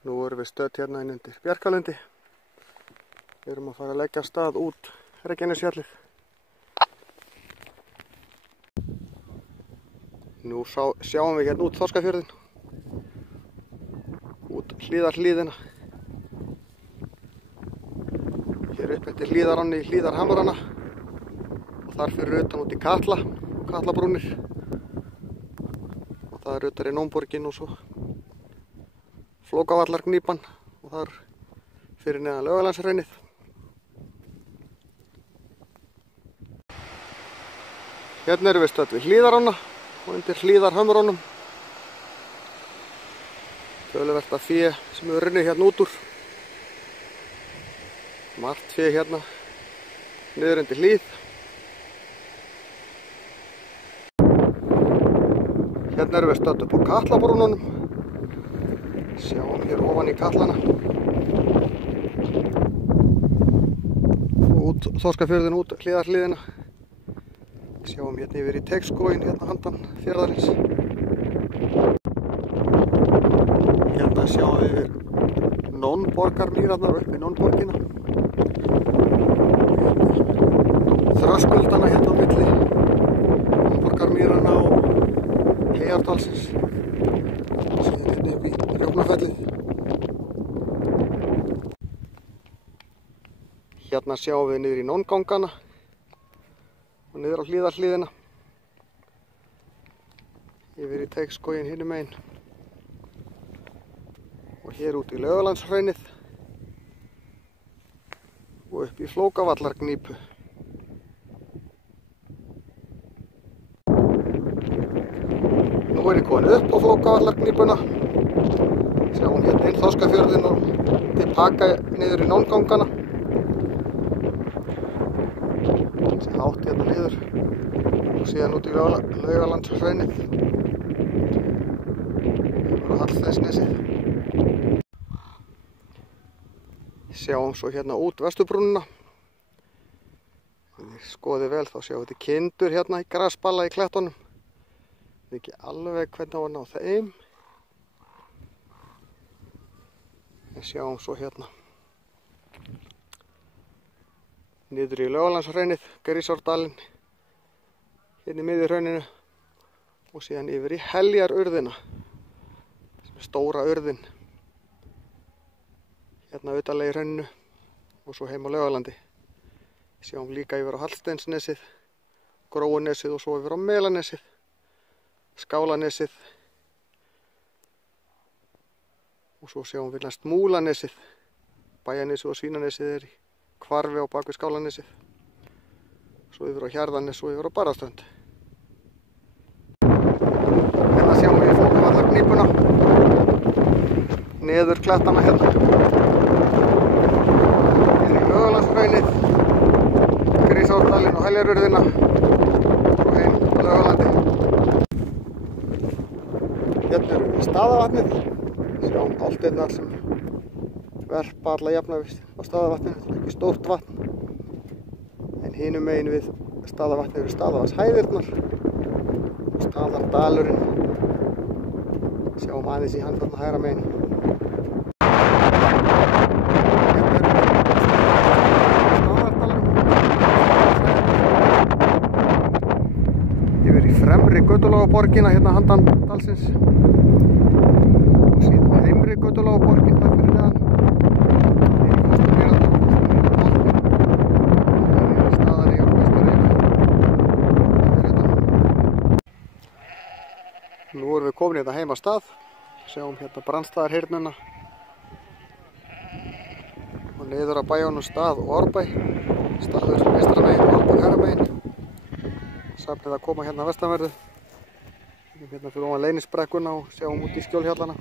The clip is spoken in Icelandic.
Nú erum við stödd hérna inn undir Bjarkalundi. Við erum að fara að leggja af stað út Reykjanesfjallið. Nú sjáum við hérna út Þorskafjörðinn. Út hlíðarhlíðina. Hér upp eftir hlíðaránni, hlíðarhamrana. Og þar fyrir utan út í Kallabrúnir. Og það er utan í Nónborgin og svo Flókavallargnípan og þar fyrir neðan Laugalandshraunið. Hérna erum við stödd við hlíðarána og undir hlíðarhamrunum. Töluvert af fé sem hefur runnið hérna út úr. Margt fé hérna niður undir hlíð. Hérna erum við stödd upp á Kallabrúnunum. Sjáum hér ofan í Kallana. Út Þorskafjörðinn, út hlíðarhlíðina. Sjáum hérna yfir í Teigsskóginn, hérna handan fjarðarins. Hérna sjáum við yfir Nónborgarmýrarnar upp í Nónborgina. Þröskuldana hérna á milli Nónborgarmýrarna og Heyardalsins. Síðan hérna upp í Rjóknafellið. Hérna sjáum við niður í Nóngangana og niður á hlíðarhlíðina. Yfir í Teigsskóginn hinum megin. Og hér út í Laugalandshraunið. Og upp í Flókavallargnípu. Nú er ég komin upp á Flókavallargnípuna. Sjáum hérna inn Þorskafjörðinn og tilbaka niður í Nóngangana. Þessi hátt hérna niður og síðan út í Laugalandshraunið. Yfir á Hallsteinsnesið. Sjáum svo hérna út Vesturbrúnina. Ef þið skoðið vel þá sjáum við kindur hérna í grasballa í klettunum. Það er ekki alveg hvernig á að ná þeim. Við sjáum svo hérna niður í Laugalandshraunið, Grímsárdalinn, hérna í miðjurhrauninu og síðan yfir í Heljarurðina, sem er stóra urðin, hérna utarlega í hrauninu og svo heim á Laugalandi. Við sjáum líka yfir á Hallsteinsnesið, Gróunesið og svo yfir á Melanesið, Skálanesið og svo sjáum við næst Múlanesið, Bæjanesið og Svínanesið er í hvarfi á bakvið Skálanesið, svo yfir á Hjarðarnes og yfir á Barðaströnd. Hérna sjáum við Flókavallargnípuna, niður klettana hérna, niður í Laugalandshraunið, Grímsárdalinn og Heljarurðina og heim á Laugalandi. Hérna erum við Staðavatnið, sjáum álftirnar sem verpa alla jafna við á Staðavatninu, þetta er ekki stórt vatn. En hinum megin við Staðavatnið eru Staðavagshæðirnar og Staðardalurinn. Sjáum aðeins í hann þarna hægra megin. Yfir í fremri Götulágaborgina hérna handan dalsins og síðan heimri Götulágaborgin þar fyrir neðan. Nú erum við komin hérna heim á stað, sjáum hérna Brandstaðarhyrnuna og niður á bæjónum Stað og Árbæ, Staður vinstra megin og Árbæ hægra megin. Safnið að koma hérna að vestanverðu, hérna fyrir ofan Leynisbrekkuna og sjáum út í Skjólhjallana.